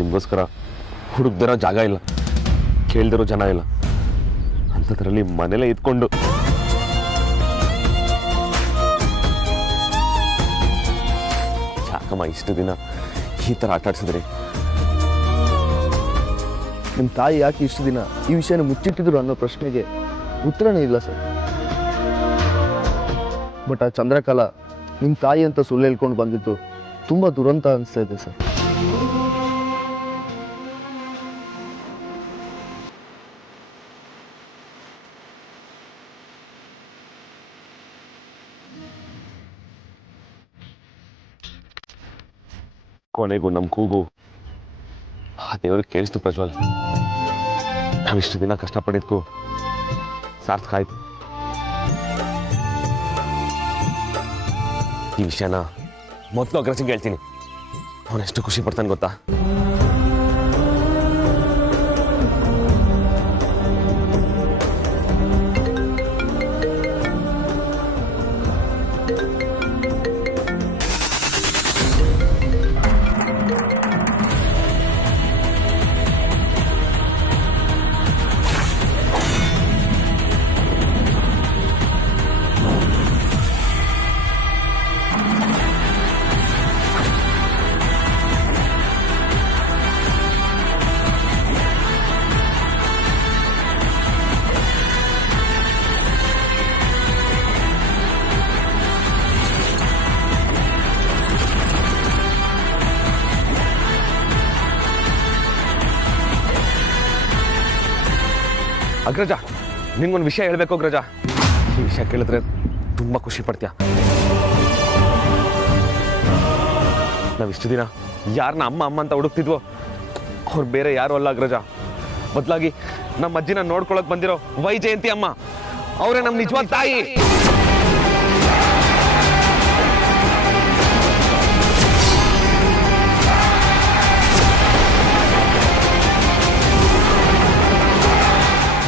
ನಿಮಗೋಸ್ಕರ ಹುಡುಕ್ದಿರೋ ಜಾಗ ಇಲ್ಲ, ಕೇಳ್ದಿರೋ ಜನ ಇಲ್ಲ. ಅಂಥದ್ರಲ್ಲಿ ಮನೇಲೇ ಇದ್ಕೊಂಡು ಯಾಕಮ್ಮ ಇಷ್ಟು ದಿನ ಈ ಥರ ಆಟ ಆಡ್ಸಿದ್ರಿ? ನಿಮ್ಮ ತಾಯಿ ಯಾಕೆ ಇಷ್ಟು ದಿನ ಈ ವಿಷಯನ ಮುಚ್ಚಿಟ್ಟಿದ್ರು ಅನ್ನೋ ಪ್ರಶ್ನೆಗೆ ಉತ್ತರನೇ ಇಲ್ಲ ಸರ್. ಬಟ್ ಆ ಚಂದ್ರಕಲಾ ನಿಮ್ಮ ತಾಯಿ ಅಂತ ಸುಳ್ಳು ಹೇಳ್ಕೊಂಡು ಬಂದಿದ್ದು ತುಂಬ ದುರಂತ ಅನಿಸ್ತಾ ಇದೆ ಸರ್. ಕೊನೆಗೂ ನಮ್ಮ ಕೂಗು ಆ ದೇವ್ರಿಗೆ ಕೇಳಿಸ್ತು ಪ್ರಜ್ವಲ್. ನಾವಿಷ್ಟು ದಿನ ಕಷ್ಟಪಟ್ಟಿದ್ಕು ಸಾರ್ಥಕ ಆಯ್ತು. ಈ ವಿಷಯನ ಮೊದಲು ಅಗ್ರಸಿಗೆ ಹೇಳ್ತೀನಿ. ಅವನೆಷ್ಟು ಖುಷಿ ಪಡ್ತಾನೆ ಗೊತ್ತಾ? ಅಗ್ರಜ, ನಿಂಗೊಂದು ವಿಷಯ ಹೇಳ್ಬೇಕು ಅಗ್ರಜ. ಈ ವಿಷಯ ಕೇಳಿದ್ರೆ ತುಂಬಾ ಖುಷಿ ಪಡ್ತೀಯ. ನಾವಿಷ್ಟು ದಿನ ಯಾರನ್ನ ಅಮ್ಮ ಅಮ್ಮ ಅಂತ ಹುಡುಕ್ತಿದ್ವೋ ಅವ್ರು ಬೇರೆ ಯಾರು ಅಲ್ಲ ಅಗ್ರಜ. ಬದಲಾಗಿ ನಮ್ಮ ಅಜ್ಜಿನ ನೋಡ್ಕೊಳಕ್ ಬಂದಿರೋ ವೈಜಯಂತಿ ಅಮ್ಮ ಅವರೇ ನಮ್ಮ ನಿಜವಾದ ತಾಯಿ.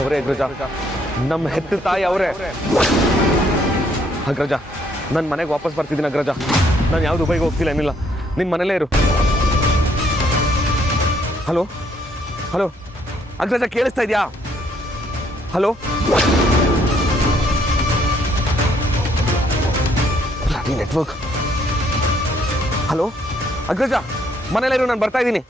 ಅವರೇ ಅಗ್ರಜ, ನಮ್ಮ ಹೆತ್ತ ತಾಯಿ ಅವರೇ. ಅಗ್ರಜ, ನನ್ನ ಮನೆಗೆ ವಾಪಸ್ ಬರ್ತಿದ್ದೀನಿ ಅಗ್ರಜ. ನಾನು ಯಾವ್ದು ದುಬೈಗೆ ಹೋಗ್ತಿಲ್ಲ, ಏನಿಲ್ಲ. ನಿನ್ನ ಮನೇಲೇ ಇರು. ಹಲೋ ಹಲೋ ಅಗ್ರಜ, ಕೇಳಿಸ್ತಾ ಇದೆಯಾ? Hello network. ಹಲೋ ಅಗ್ರಜ, ಮನೇಲೇ ಇರು, ನಾನು ಬರ್ತಾ ಇದ್ದೀನಿ.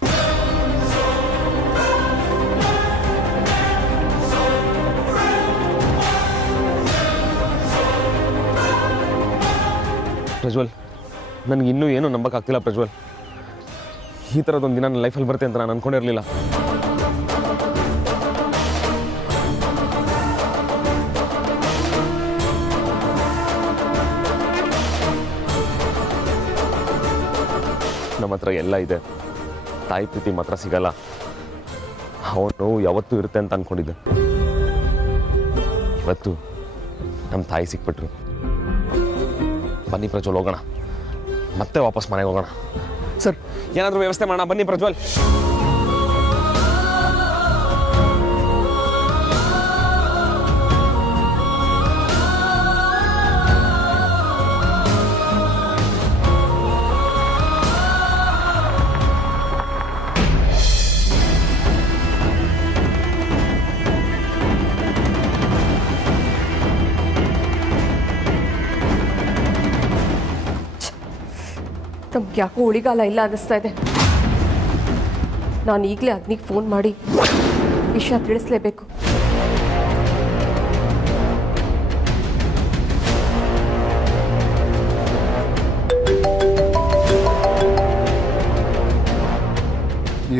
ಪ್ರಜ್ವಲ್, ನನಗೆ ಇನ್ನೂ ಏನೂ ನಂಬಕ್ಕಾಗ್ತಿಲ್ಲ ಪ್ರಜ್ವಲ್. ಈ ಥರದೊಂದು ದಿನ ನನ್ನ ಲೈಫಲ್ಲಿ ಬರುತ್ತೆ ಅಂತ ನಾನು ಅನ್ಕೊಂಡಿರಲಿಲ್ಲ. ನಮ್ಮ ಹತ್ರ ಎಲ್ಲ ಇದೆ, ತಾಯಿ ಪ್ರೀತಿ ಮಾತ್ರ ಸಿಗಲ್ಲ. ಅವನು ಯಾವತ್ತೂ ಇರುತ್ತೆ ಅಂತ ಅಂದ್ಕೊಂಡಿದ್ದೆ. ಇವತ್ತು ನಮ್ಮ ತಾಯಿ ಸಿಕ್ಬಿಟ್ರು. ಬನ್ನಿ ಪ್ರಜ್ವಲ್, ಹೋಗೋಣ. ಮತ್ತೆ ವಾಪಸ್ ಮನೆಗೆ ಹೋಗೋಣ. ಸರ್, ಏನಾದರೂ ವ್ಯವಸ್ಥೆ ಮಾಡೋಣ. ಬನ್ನಿ ಪ್ರಜ್ವಲ್. ನಮ್ಗೆ ಯಾಕೋ ಉಳಿಗಾಲ ಇಲ್ಲ ಅನ್ನಿಸ್ತಾ ಇದೆ. ನಾನು ಈಗಲೇ ಅಗ್ನಿಗೆ ಫೋನ್ ಮಾಡಿ ವಿಷಯ ತಿಳಿಸ್ಲೇಬೇಕು.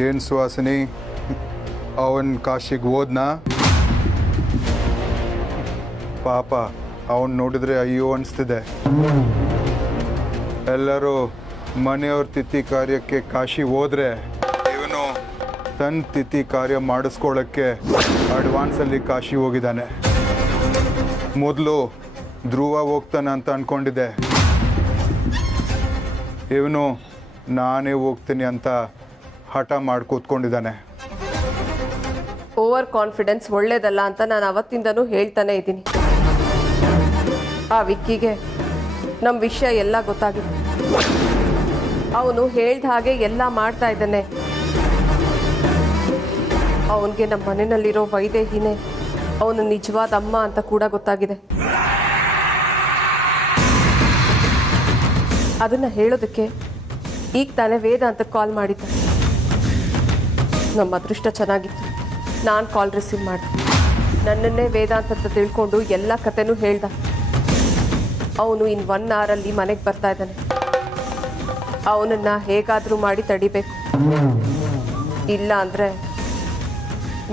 ಏನು ಸುಹಾಸಿನಿ, ಅವನ್ ಕಾಶಿಗೆ ಹೋದ್ನಾ? ಪಾಪ ಅವನ್ ನೋಡಿದ್ರೆ ಅಯ್ಯೋ ಅನಿಸ್ತಿದೆ. ಎಲ್ಲರೂ ಮನೆಯವ್ರ ತಿಥಿ ಕಾರ್ಯಕ್ಕೆ ಕಾಶಿ ಹೋದ್ರೆ ಇವನು ತನ್ನ ತಿಥಿ ಕಾರ್ಯ ಮಾಡಿಸ್ಕೊಳ್ಳೋಕ್ಕೆ ಅಡ್ವಾನ್ಸಲ್ಲಿ ಕಾಶಿ ಹೋಗಿದ್ದಾನೆ. ಮೊದಲು ಧ್ರುವ ಹೋಗ್ತಾನೆ ಅಂತ ಅಂದ್ಕೊಂಡಿದ್ದೆ. ಇವನು ನಾನೇ ಹೋಗ್ತೀನಿ ಅಂತ ಹಠ ಮಾಡಿ ಕೂತ್ಕೊಂಡಿದ್ದಾನೆ. ಓವರ್ ಕಾನ್ಫಿಡೆನ್ಸ್ ಒಳ್ಳೇದಲ್ಲ ಅಂತ ನಾನು ಅವತ್ತಿಂದನೂ ಹೇಳ್ತಾನೆ ಇದ್ದೀನಿ. ಆ ವಿಕ್ಕಿಗೆ ನಮ್ಮ ವಿಷಯ ಎಲ್ಲ ಗೊತ್ತಾಗಿದೆ. ಅವನು ಹೇಳ್ದ ಹಾಗೆ ಎಲ್ಲ ಮಾಡ್ತಾ ಇದ್ದಾನೆ. ಅವನಿಗೆ ನಮ್ಮ ಮನೆಯಲ್ಲಿರೋ ವೈದೇಹಿನೇ ಅವನು ನಿಜವಾದ ಅಮ್ಮ ಅಂತ ಕೂಡ ಗೊತ್ತಾಗಿದೆ. ಅದನ್ನು ಹೇಳೋದಕ್ಕೆ ಈಗ ತಾನೇ ವೇದ ಅಂತ ಕಾಲ್ ಮಾಡಿದ್ದ. ನಮ್ಮ ಅದೃಷ್ಟ ಚೆನ್ನಾಗಿತ್ತು. ನಾನು ಕಾಲ್ ರಿಸೀವ್ ಮಾಡಿದೆ. ನನ್ನನ್ನೇ ವೇದಾಂತ ಅಂತ ತಿಳ್ಕೊಂಡು ಎಲ್ಲ ಕತೆನೂ ಹೇಳ್ದ. ಅವನು ಇನ್ನು 1 ಅವರಲ್ಲಿ ಮನೆಗೆ ಬರ್ತಾ ಇದ್ದಾನೆ. ಅವನನ್ನು ಹೇಗಾದರೂ ಮಾಡಿ ತಡಿಬೇಕು. ಇಲ್ಲ ಅಂದರೆ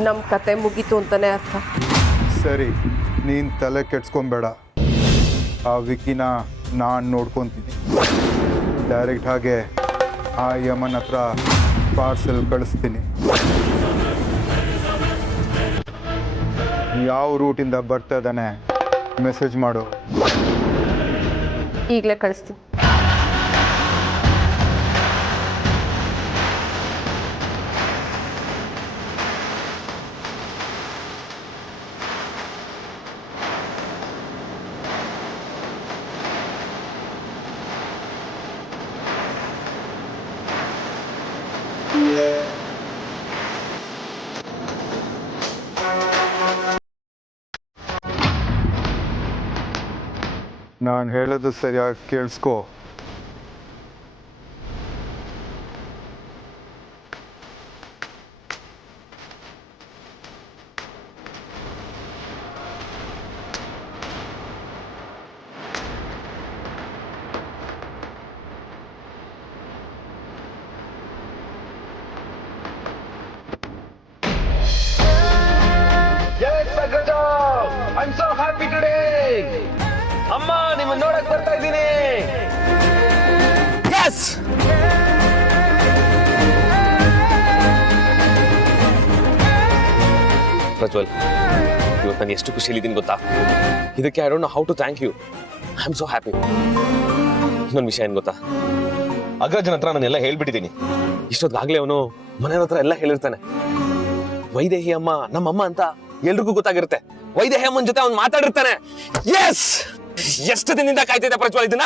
ನಮ್ಮ ಕತೆ ಮುಗೀತು ಅಂತಲೇ ಅರ್ಥ. ಸರಿ, ನೀನು ತಲೆ ಕೆಡ್ಸ್ಕೊಬೇಡ. ಆ ವಿಕಿನ ನಾನು ನೋಡ್ಕೊತೀನಿ. ಡೈರೆಕ್ಟ್ ಹಾಗೆ ಆ ಯಮನ್ ಹತ್ರ ಪಾರ್ಸೆಲ್ ಕಳಿಸ್ತೀನಿ. ಯಾವ ರೂಟಿಂದ ಬರ್ತಾ ಇದ್ದಾನೆ ಮೆಸೇಜ್ ಮಾಡು. ಈಗಲೇ ಕಳಿಸ್ತೀನಿ. ನಾನು ಹೇಳೋದು ಸರಿಯಾಗಿ ಕೇಳಿಸ್ಕೊ. I'm so happy today. ಅಮ್ಮ ನಿಮ್ಮ ನೋಡಕ್ ಬರ್ತಾ ಇದ್ದೀನಿ. Yes! ಪ್ರಜ್ವಲ್, ಇವತ್ತು ನಾನು ಎಷ್ಟು ಖುಷಿಯಲ್ಲಿದ್ದೀನಿ ಗೊತ್ತಾ? ಇದಕ್ಕೆ I don't know how to thank you. I am so happy. ಇನ್ನೊಂದು ವಿಷಯ ಏನ್ ಗೊತ್ತಾ? ಅಗ್ರಜನ ಹತ್ರ ನಾನೆಲ್ಲ ಹೇಳ್ಬಿಟ್ಟಿದ್ದೀನಿ. ಇಷ್ಟೊತ್ತಾಗ್ಲೇ ಅವನು ಮನೆಯವ್ರ ಹತ್ರ ಎಲ್ಲ ಹೇಳಿರ್ತಾನೆ. ವೈದೇಹಿ ಅಮ್ಮ ನಮ್ಮಮ್ಮ ಅಂತ ಎಲ್ರಿಗೂ ಗೊತ್ತಾಗಿರುತ್ತೆ. ವೈದೇಹಿ ಅಮ್ಮನ ಜೊತೆ ಅವ್ನು ಮಾತಾಡಿರ್ತಾನೆ. ಎಸ್, ಎಷ್ಟು ದಿನದಿಂದ ಕಾಯ್ತಿದ್ದೆ ಪ್ರಜ್ವಲ್ ಇದನ್ನ.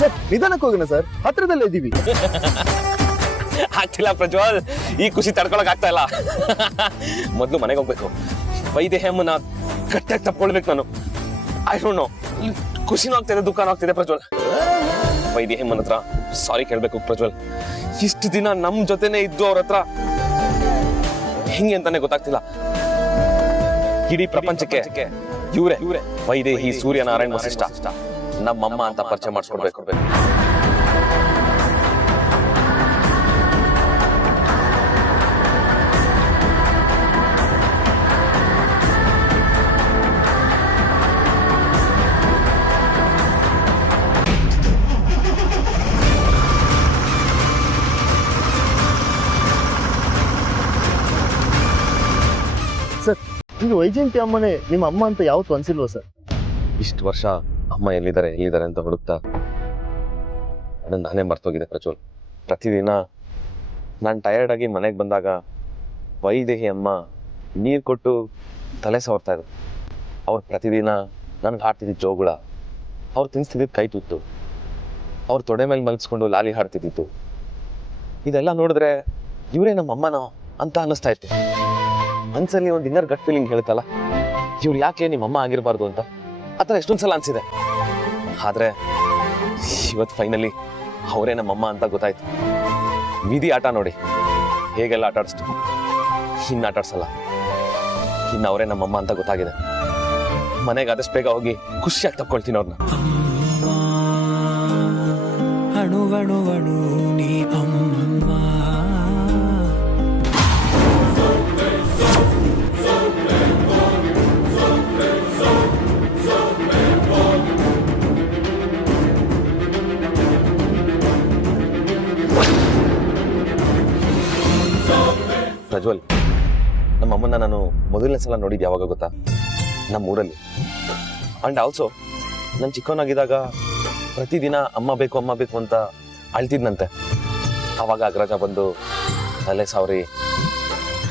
ಸರ್ ನಿಧಾನಕ್ಕೆ ಹೋಗೋಣ ಸರ್, ಹತ್ರದಲ್ಲೇ ಇದ್ದೀವಿ. ಆಗ್ತಿಲ್ಲ ಪ್ರಜ್ವಲ್, ಈ ಖುಷಿ ತಡ್ಕೊಳಕ್ ಆಗ್ತಾ ಇಲ್ಲ. ಮೊದ್ಲು ಮನೆಗೆ ಹೋಗ್ಬೇಕು. ವೈದೇಹಿ ಅಮ್ಮನ ಗಟ್ಟಿಯಾಗಿ ತಪ್ಕೊಳ್ಬೇಕು ನಾನು. ಐ ಡೋಂಟ್ ನೋ, ಖುಷಿನೂ ಆಗ್ತಿದೆ ದುಃಖನೂ ಆಗ್ತಿದೆ ಪ್ರಜ್ವಲ್. ವೈದೇಹಿ ಅಮ್ಮನ ಹತ್ರ ಸಾರಿ ಕೇಳ್ಬೇಕು ಪ್ರಜ್ವಲ್. ಇಷ್ಟು ದಿನ ನಮ್ ಜೊತೆನೆ ಇದ್ದು ಅವ್ರ ಹತ್ರ ಹೆಂಗೆ ಅಂತಾನೆ ಗೊತ್ತಾಗ್ತಿಲ್ಲ. ಇಡೀ ಪ್ರಪಂಚಕ್ಕೆ ಇವ್ರೆ ವೈದೇಹಿ ಸೂರ್ಯನಾರಾಯಣ್ ವಸಿಷ್ಠ ನಮ್ಮಮ್ಮ ಅಂತ ಪರಿಚಯ ಮಾಡಿಸ್ಕೊಡ್ಬೇಕು. ಸರ್ ಇದು ವೈಜಯಂತಿ ಅಮ್ಮನೇ ನಿಮ್ಮ ಅಮ್ಮ ಅಂತ ಯಾವತ್ತು ಅನ್ಸಿಲ್ವ ಸರ್? ಇಷ್ಟು ವರ್ಷ ಅಮ್ಮ ಎಲ್ಲಿದ್ದಾರೆ ಅಂತ ಹುಡುಕ್ತಾ ನಾನೇ ಮರ್ತೋಗಿದೆ ಪ್ರಜ್ವಲ್. ಪ್ರತಿದಿನ ನಾನು ಟಯರ್ಡ್ ಆಗಿ ಮನೆಗೆ ಬಂದಾಗ ವೈದೇಹಿ ಅಮ್ಮ ನೀರು ಕೊಟ್ಟು ತಲೆ ಸವರ್ತಾ ಇದ್ರು. ಅವ್ರು ಪ್ರತಿದಿನ ನನಗೆ ಹಾಡ್ತಿದ್ದಿದ್ದು ಜೋಗುಳ, ಅವ್ರು ತಿನ್ನಿಸ್ತಿದ್ದಿದ್ದು ಕೈ ತುತ್ತು, ಅವ್ರು ತೊಡೆ ಮೇಲೆ ಮಲಗಿಸ್ಕೊಂಡು ಲಾಲಿ ಹಾಡ್ತಿದ್ದಿತ್ತು. ಇದೆಲ್ಲ ನೋಡಿದ್ರೆ ಇವರೇ ನಮ್ಮ ಅಮ್ಮನೋ ಅಂತ ಅನ್ನಿಸ್ತಾ ಇತ್ತು. ಮನ್ಸಲ್ಲಿ ಒಂದು ಇನ್ನರ್ ಗಟ್ ಫೀಲಿಂಗ್ ಹೇಳ್ತಲ್ಲ, ಇವ್ರು ಯಾಕೆ ನಿಮ್ಮಮ್ಮ ಆಗಿರಬಾರ್ದು ಅಂತ. ಆ ಥರ ಎಷ್ಟೊಂದು ಸಲ ಅನ್ಸಿದೆ. ಆದ್ರೆ ಇವತ್ತು ಫೈನಲಿ ಅವರೇ ನಮ್ಮಮ್ಮ ಅಂತ ಗೊತ್ತಾಯ್ತು. ವಿಧಿ ಆಟ ನೋಡಿ ಹೇಗೆಲ್ಲ ಆಟ ಆಡಿಸ್ತು. ಇನ್ನು ಆಟ ಆಡ್ಸಲ್ಲ, ಇನ್ನು ಅವರೇ ನಮ್ಮಮ್ಮ ಅಂತ ಗೊತ್ತಾಗಿದೆ. ಮನೆಗೆ ಆದಷ್ಟು ಬೇಗ ಹೋಗಿ ಖುಷಿಯಾಗಿ ತಪ್ಕೊಳ್ತೀನಿ ಅವ್ರನ್ನ. ಅಣುವಣುವಣು ನೀ ಅಮ್ಮ. ಪ್ರಜ್ವಲ್, ನಮ್ಮಮ್ಮನ್ನ ನಾನು ಮೊದಲನೇ ಸಲ ನೋಡಿದ್ದು ಯಾವಾಗ ಗೊತ್ತಾ? ನಮ್ಮ ಊರಲ್ಲಿ. ಅಂಡ್ ಆಲ್ಸೋ ನಾನು ಚಿಕ್ಕವನಾಗಿದ್ದಾಗ ಪ್ರತಿದಿನ ಅಮ್ಮ ಬೇಕು ಅಂತ ಅಳ್ತಿದ್ನಂತೆ. ಆವಾಗ ಅಗ್ರಜ ಬಂದು ತಲೆ ಸಾವ್ರಿ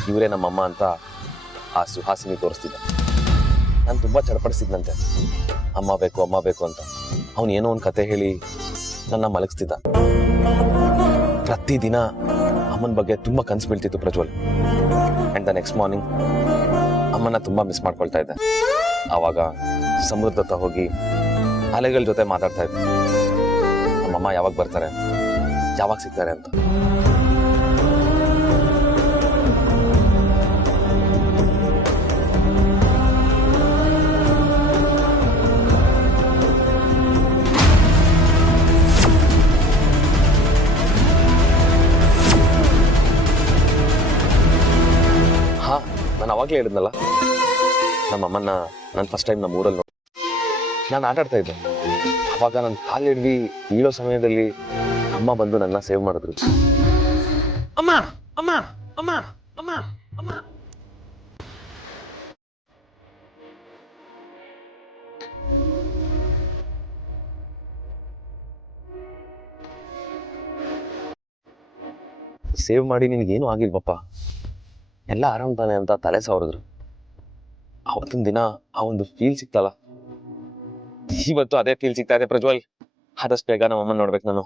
ಇವರೇ ನಮ್ಮಮ್ಮ ಅಂತ ಆ ಸುಹಾಸಿನಿ ತೋರಿಸ್ತಿದ್ದ. ನಾನು ತುಂಬ ಚಡಪಡಿಸಿದ್ನಂತೆ, ಅಮ್ಮ ಬೇಕು ಅಂತ. ಅವನು ಏನೋ ಒಂದು ಕತೆ ಹೇಳಿ ನನ್ನ ಮಲಗಿಸ್ತಿದ್ದ. ಪ್ರತಿದಿನ ಅಮ್ಮನ ಬಗ್ಗೆ ತುಂಬ ಕನಸು ಬೀಳ್ತಿತ್ತು Prajwal. And the next morning ಅಮ್ಮನ ತುಂಬ ಮಿಸ್ ಮಾಡ್ಕೊಳ್ತಾ ಇದ್ದೆ. ಆವಾಗ ಸಮುದ್ರದ ಹತ್ರ ಹೋಗಿ ಅಲೆಗಳ ಜೊತೆ ಮಾತಾಡ್ತಾ ಇದ್ದೆ, ನಮ್ಮಮ್ಮ ಯಾವಾಗ ಬರ್ತಾರೆ, ಯಾವಾಗ ಸಿಗ್ತಾರೆ ಅಂತ. ನಾನು ಅವಾಗಲೇ ಹೇಳಿದ್ನಲ್ಲ, ನಮ್ಮಮ್ಮನ ನಾನು ಫಸ್ಟ್ ಟೈಮ್ ನಮ್ಮ ಊರಲ್ಲಿ ನೋಡಿ ನಾನು ಆಟಾಡ್ತಾ ಇದ್ದೆ. ಅವಾಗ ನನ್ನ ಕಾಲು ಹಿಡ್ದು ಈಳೋ ಸಮಯದಲ್ಲಿ ಅಮ್ಮ ಬಂದು ನನ್ನ ಸೇವ್ ಮಾಡಿದ್ರು. ಅಮ್ಮ ಅಮ್ಮ ಅಮ್ಮ ಅಮ್ಮ ಅಮ್ಮ. ಸೇವ್ ಮಾಡಿ ನಿನಗೇನು ಆಗಿಲ್ವಪ್ಪ, ಎಲ್ಲ ಆರಾಮ್ ತಾನೆ ಅಂತ ತಲೆ ಸಾವ್ರಿದ್ರು. ಅವತ್ತಿನ ದಿನ ಆ ಒಂದು ಫೀಲ್ ಸಿಕ್ತಲ್ಲ, ಇವತ್ತು ಅದೇ ಫೀಲ್ ಸಿಗ್ತಾ ಇದೆ ಪ್ರಜ್ವಲ್. ಆದಷ್ಟು ಬೇಗ ನಮ್ಮ ಅಮ್ಮನ ನೋಡ್ಬೇಕು ನಾನು.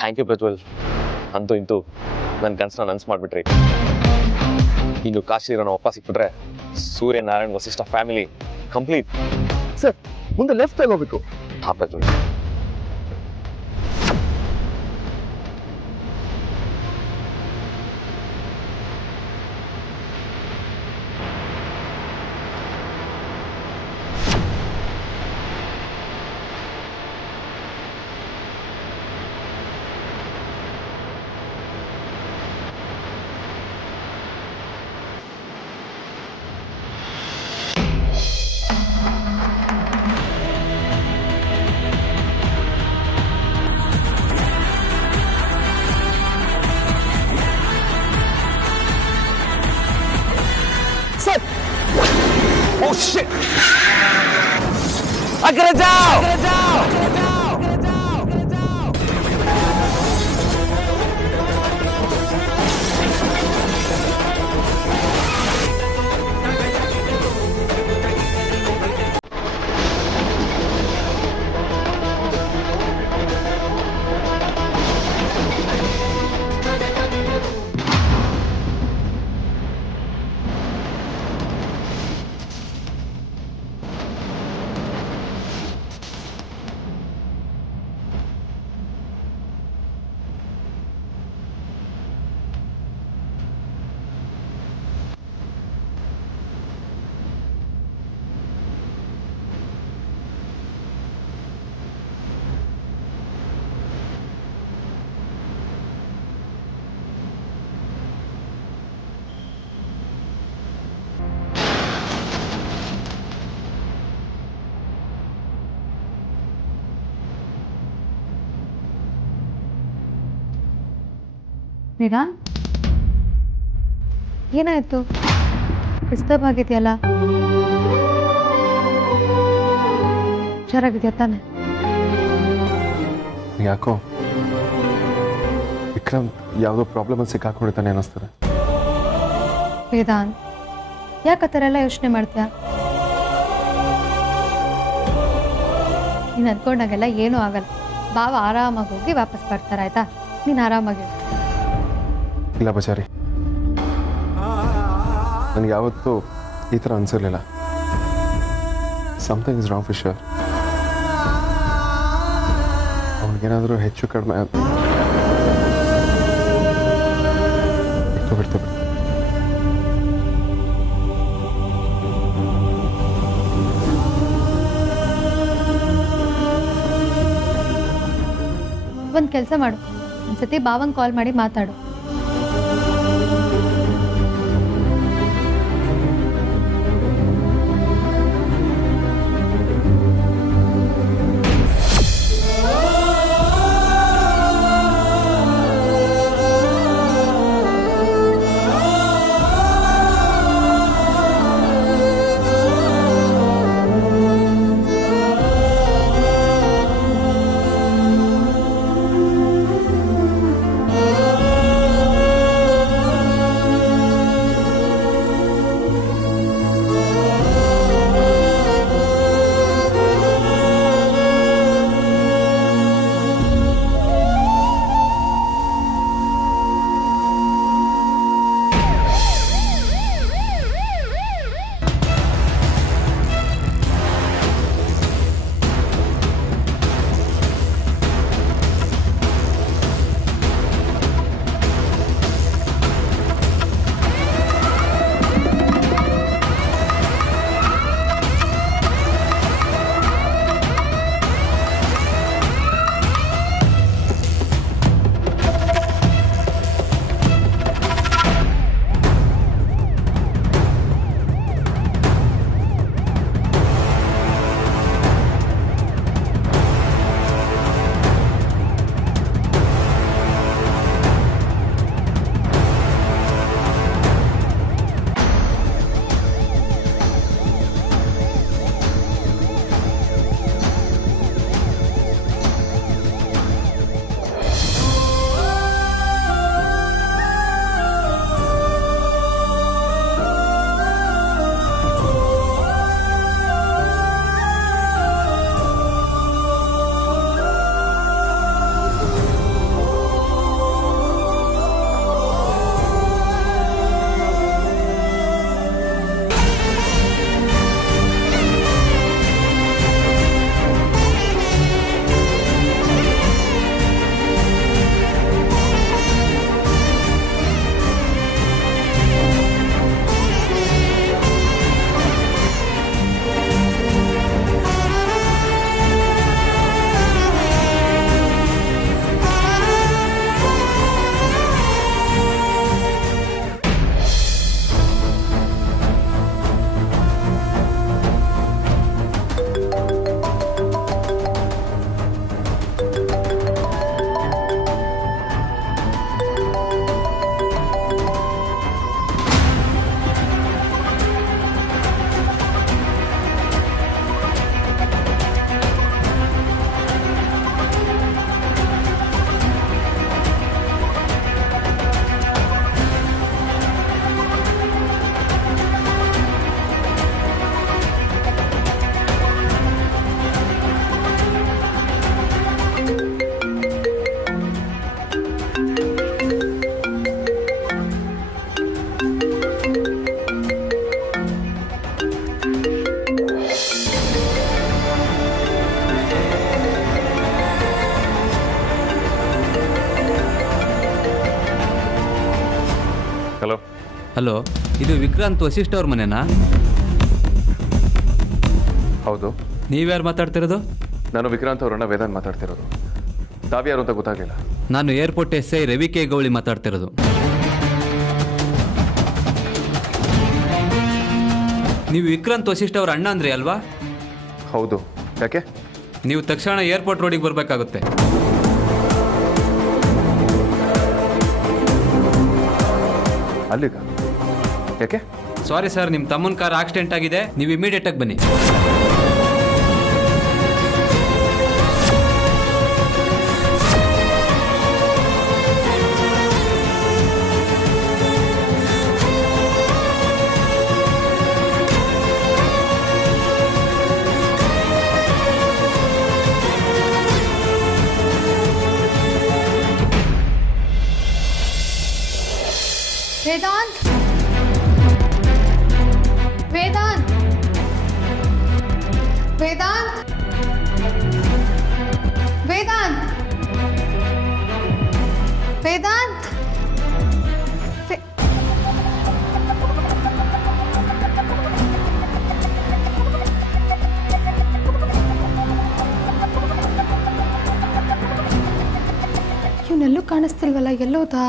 Thank you Prajwal. ಅಂತೂ ಇಂತೂ ನನ್ನ ಕನಸನ್ನ ನನಸು ಮಾಡಿಬಿಟ್ರಿ. ಇನ್ನು ಕಾಶಿರೋ ನಮ್ಮ ಅಪ್ಪ ಸಿಕ್ಬಿಟ್ರೆ Suryanarayan Vasishtha family complete. Sir, ಮುಂದೆ ಲೆಫ್ಟ್ ಆಗಿ ಹೋಗ್ಬೇಕು. ಹಾ ಪ್ರಜ್ವಲ್. Oh shit! Agree जाओ! ವೇದಾಂತ್, ಏನಾಯ್ತು? ಡಿಸ್ಟರ್ಬ್ ಆಗಿದೆಯಲ್ಲ? ಹುಷಾರಾಗಿದೆಯಾ ತಾನೆ? ಯಾಕೋ ವಿಕ್ರಮ್ ಯಾವುದೋ ಪ್ರಾಬ್ಲಮಲ್ಲಿ ಸಿಕ್ಕಾಕೊಂಡಿರ್ತಾನೆ ಅನ್ನಿಸ್ತಾರೆ. ವೇದಾಂತ್, ಯಾಕೆ ಆ ಥರ ಎಲ್ಲ ಯೋಚನೆ ಮಾಡ್ತೀಯಾ? ನೀನು ಅಂದ್ಕೊಂಡಾಗೆಲ್ಲ ಏನೂ ಆಗಲ್ಲ. ಬಾವ ಆರಾಮಾಗಿ ಹೋಗಿ ವಾಪಸ್ ಬರ್ತಾರೆ, ಆಯ್ತಾ? ನೀನು ಆರಾಮಾಗಿ. ಇಲ್ಲ ಬಚಾರಿ, ನನಗೆ ಯಾವತ್ತೂ ಈ ಥರ ಅನಿಸಿರಲಿಲ್ಲ. Something is wrong for sure. ಅವನಿಗೇನಾದರೂ ಹೆಚ್ಚು ಕಡಿಮೆ ತಗೊಬಿಡ್ತೇವೆ. ಒಂದು ಕೆಲಸ ಮಾಡು, ಒಂದ್ಸತಿ ಭಾವಂಗೆ ಕಾಲ್ ಮಾಡಿ ಮಾತಾಡು. ಹಲೋ ಹಲೋ, ಇದು ವಿಕ್ರಾಂತ್ ವಸಿಷ್ಠ ಅವ್ರ ಮನೆನಾ? ಹೌದು. ನೀವ್ಯಾರು ಮಾತಾಡ್ತಿರೋದು? ನಾನು ವಿಕ್ರಾಂತ್ ಅವರನ್ನ ವೇದಾಂತ್ ಮಾತಾಡ್ತಿರೋದು. ತಾವ್ಯಾರು ಅಂತ ಗೊತ್ತಾಗಲಿಲ್ಲ. ನಾನು ಏರ್ಪೋರ್ಟ್ SI ರವಿ ಕೆ ಗೌಳಿ ಮಾತಾಡ್ತಿರೋದು. ನೀವು ವಿಕ್ರಾಂತ್ ವಸಿಷ್ಠ ಅವ್ರ ಅಣ್ಣ ಅಂದ್ರಿ ಅಲ್ವಾ? ಹೌದು. ಯಾಕೆ? ನೀವು ತಕ್ಷಣ ಏರ್ಪೋರ್ಟ್ ರೋಡಿಗೆ ಬರಬೇಕಾಗುತ್ತೆ. ಅಲ್ಲಿಗ? ಯಾಕೆ? ಸಾರಿ ಸರ್, ನಿಮ್ಮ ತಮ್ಮನ ಕಾರ್ ಆಕ್ಸಿಡೆಂಟ್ ಆಗಿದೆ, ನೀವು ಇಮಿಡಿಯೇಟಾಗಿ ಬನ್ನಿ. ವೇದಾಂತ್, ವೇದಾಂತ್, ಕಾಣಿಸ್ತಿಲ್ವಲ್ಲ, ಎಲ್ಲೋದಾ?